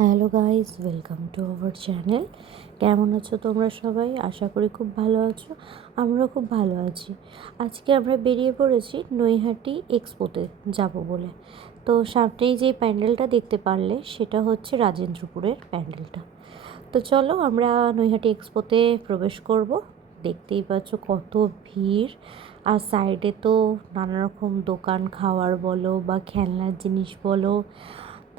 Hello guys, welcome to our channel. কেমন আছো তোমরা সবাই? আশা করি খুব ভালো আছো। আমরাও খুব ভালো আছি। আজকে আমরা বেরিয়ে পড়েছি নৈহাটি এক্সপোতে যাব বলে। তো সামনেই যেই প্যান্ডেলটা দেখতে পারলে সেটা হচ্ছে রাজেন্দ্রপুরের প্যান্ডেলটা। তো চলো আমরা নৈহাটি এক্সপোতে প্রবেশ করব। দেখতেই পাচ্ছ কত ভিড়, আর সাইডে তো নানা রকম দোকান, খাওয়ার বলো বা খেলনার জিনিস বলো,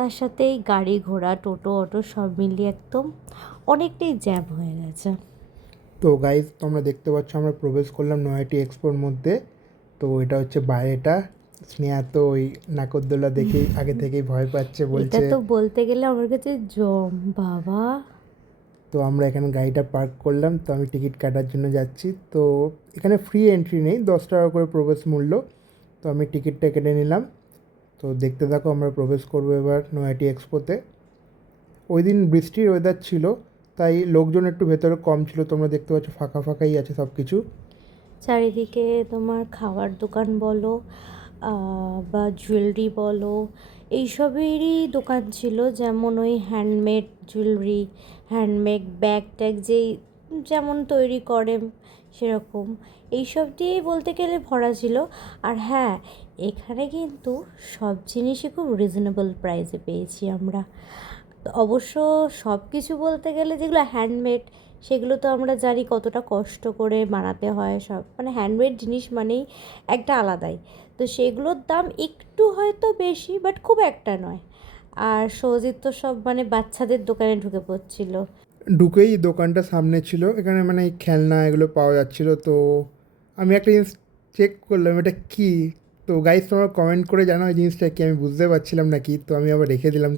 তার সাথেই গাড়ি ঘোড়া, টোটো, অটো সব মিলিয়ে একদম অনেকটাই জ্যাম হয়ে গেছে। তো গাইজ তোমরা দেখতে পাচ্ছ আমরা প্রবেশ করলাম নৈহাটি এক্সপোর মধ্যে। তো এটা হচ্ছে বাইরেটা। স্নেহা তো ওই নাকরদোলা দেখেই আগে থেকেই ভয় পাচ্ছে, এটা বলছে। তো বলতে গেলে আমার কাছে জম বাবা। তো আমরা এখানে গাড়িটা পার্ক করলাম, তো আমি টিকিট কাটার জন্য যাচ্ছি। তো এখানে ফ্রি এন্ট্রি নেই, 10 টাকা করে প্রবেশ মূল্য। তো আমি টিকিটটা কেটে নিলাম। তো দেখতে থাকো, আমরা প্রবেশ করবো এবার নৈহাটি এক্সপোতে। ওই দিন বৃষ্টির ওয়েদার ছিল, তাই লোকজন একটু ভেতরে কম ছিল। তোমরা দেখতে পাচ্ছ ফাঁকা ফাঁকাই আছে সব কিছু। চারিদিকে তোমার খাওয়ার দোকান বলো বা জুয়েলারি বলো, এইসবেরই দোকান ছিল। যেমন ওই handmade jewellery, handmade bag tag যেই যেমন তৈরি করে সেরকম, এইসব দিয়েই বলতে গেলে ভরা ছিল। আর হ্যাঁ, এখানে কিন্তু সব জিনিসই খুব রিজনেবল প্রাইসে পেয়েছি আমরা। তো অবশ্য সব কিছু বলতে গেলে যেগুলো হ্যান্ডমেড, সেগুলো তো আমরা জানি কতটা কষ্ট করে বানাতে হয়। সব মানে হ্যান্ডমেড জিনিস মানেই একটা আলাদাই। তো সেগুলোর দাম একটু হয়তো বেশি, বাট খুব একটা নয়। আর সৌজিৎ তো সব মানে বাচ্চাদের দোকানে ঢুকে পড়ছিল। ঢুকেই দোকানটা সামনে ছিল, এখানে মানে এই খেলনা এগুলো পাওয়া যাচ্ছিল। তো আমি একটা জিনিস চেক করলাম, এটা কি। তো গাইস তোমরা কমেন্ট করে জানো এই জিনিসটা কি, আমি বুঝতে পারছিলাম না কি। তো আমি আবার রেখে দিলাম।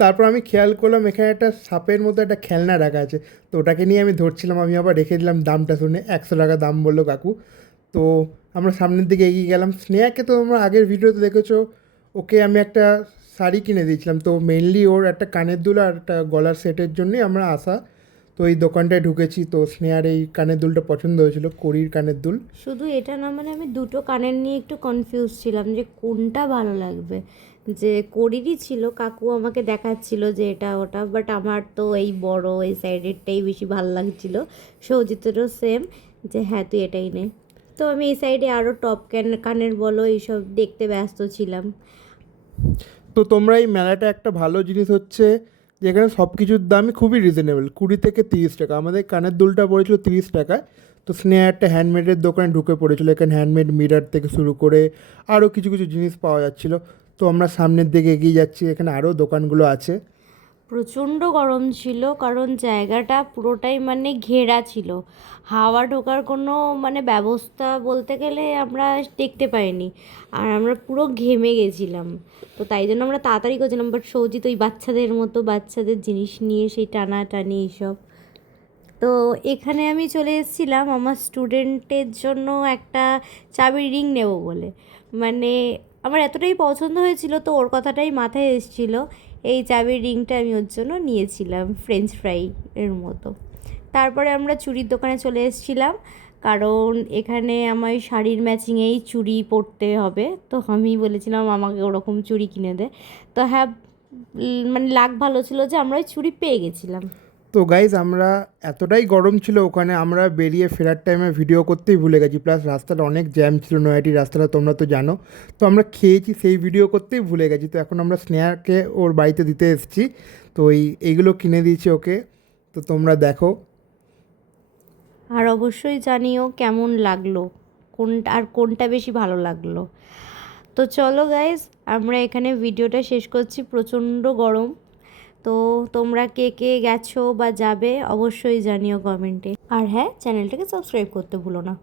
তারপর আমি খেয়াল করলাম এখানে একটা সাপের মতো একটা খেলনা রাখা আছে। তো ওটাকে নিয়ে আমি ধরছিলাম, আমি আবার রেখে দিলাম। দামটা শুনে 100 টাকা দাম বললো কাকু। তো আমরা সামনের দিকে এগিয়ে গেলাম। স্নেহাকে তো তোমরা আগের ভিডিওতে দেখেছো, ওকে আমি একটা শাড়ি কিনে দিয়েছিলাম। তো মেনলি ওর একটা কানের দুল আর একটা গলার সেটের জন্যই আমরা আসা। তো এই দোকানটায় ঢুকেছি। তো স্নেহার এই কানের দুলটা পছন্দ হয়েছিল, কড়ির কানের দুল। শুধু এটা না, মানে আমি দুটো কানের নিয়ে একটু কনফিউজ ছিলাম যে কোনটা ভালো লাগবে। যে কড়িরই ছিল, কাকু আমাকে দেখাচ্ছিল যে এটা ওটা, বাট আমার তো এই বড় এই সাইডেরটাই বেশি ভালো লাগছিল। সৌজিতেরও সেম, যে হ্যাঁ তুই এটাই নে। তো আমি এই সাইডে আরও টপ কানের বলো এইসব দেখতে ব্যস্ত ছিলাম। তো তোমরা এই মেলাটা একটা ভালো জিনিস হচ্ছে যেখানে সব কিছুর দামই খুবই রিজনেবল, 20 থেকে 30 টাকা। আমাদের কানের দুলটা পড়েছিল 30 টাকায়। তো স্নেহা একটা হ্যান্ডমেডের দোকানে ঢুকে পড়েছিল, এখানে হ্যান্ডমেড মিরার থেকে শুরু করে আরও কিছু কিছু জিনিস পাওয়া যাচ্ছিলো। তো আমরা সামনের দিকে এগিয়ে যাচ্ছি, এখানে আরও দোকানগুলো আছে। প্রচণ্ড গরম ছিল, কারণ জায়গাটা পুরোটাই মানে ঘেরা ছিল। হাওয়া ঢোকার কোনো মানে ব্যবস্থা বলতে গেলে আমরা দেখতে পাইনি। আর আমরা পুরো ঘেমে গেছিলাম। তো তাই জন্য আমরা তাড়াতাড়ি করছিলাম, বাট সৌজিৎ ওই বাচ্চাদের মতো বাচ্চাদের জিনিস নিয়ে সেই টানাটানি এইসব। তো এখানে আমি চলে এসেছিলাম আমার স্টুডেন্টের জন্য একটা চাবির রিং নেব বলে। মানে আমার এতটাই পছন্দ হয়েছিল, তো ওর কথাটাই মাথায় এসেছিল। এই চাবির রিংটা আমি ওর জন্য নিয়েছিলাম, ফ্রেঞ্চ ফ্রাই এর মতো। তারপরে আমরা চুড়ির দোকানে চলে এসেছিলাম, কারণ এখানে আমার শাড়ির ম্যাচিংয়েই চুড়ি পরতে হবে। তো আমি বলেছিলাম আমাকে ওরকম চুড়ি কিনে দে। তো হ্যাঁ, মানে লাক ভালো ছিল যে আমরা ওই চুড়ি পেয়ে গেছিলাম। তো গাইজ আমরা এতটাই গরম ছিল ওখানে, আমরা বেরিয়ে ফেরার টাইমে ভিডিও করতেই ভুলে গেছি। প্লাস রাস্তাটা অনেক জ্যাম ছিল, নয়াটির রাস্তাটা তোমরা তো জানো। তো আমরা খেয়েছি, সেই ভিডিও করতেই ভুলে গেছি। তো এখন আমরা স্নেহাকে ওর বাড়িতে দিতে এসেছি। তো এইগুলো কিনে দিয়েছি ওকে। তো তোমরা দেখো। আর অবশ্যই জানিও কেমন লাগলো, কোনটা আর কোনটা বেশি ভালো লাগলো। তো চলো গাইজ, আমরা এখানে ভিডিওটা শেষ করছি, প্রচণ্ড গরম। তো তোমরা কে কে গেছো বা যাবে অবশ্যই জানিও কমেন্টে। আর হ্যাঁ, চ্যানেলটাকে সাবস্ক্রাইব করতে ভুলো না।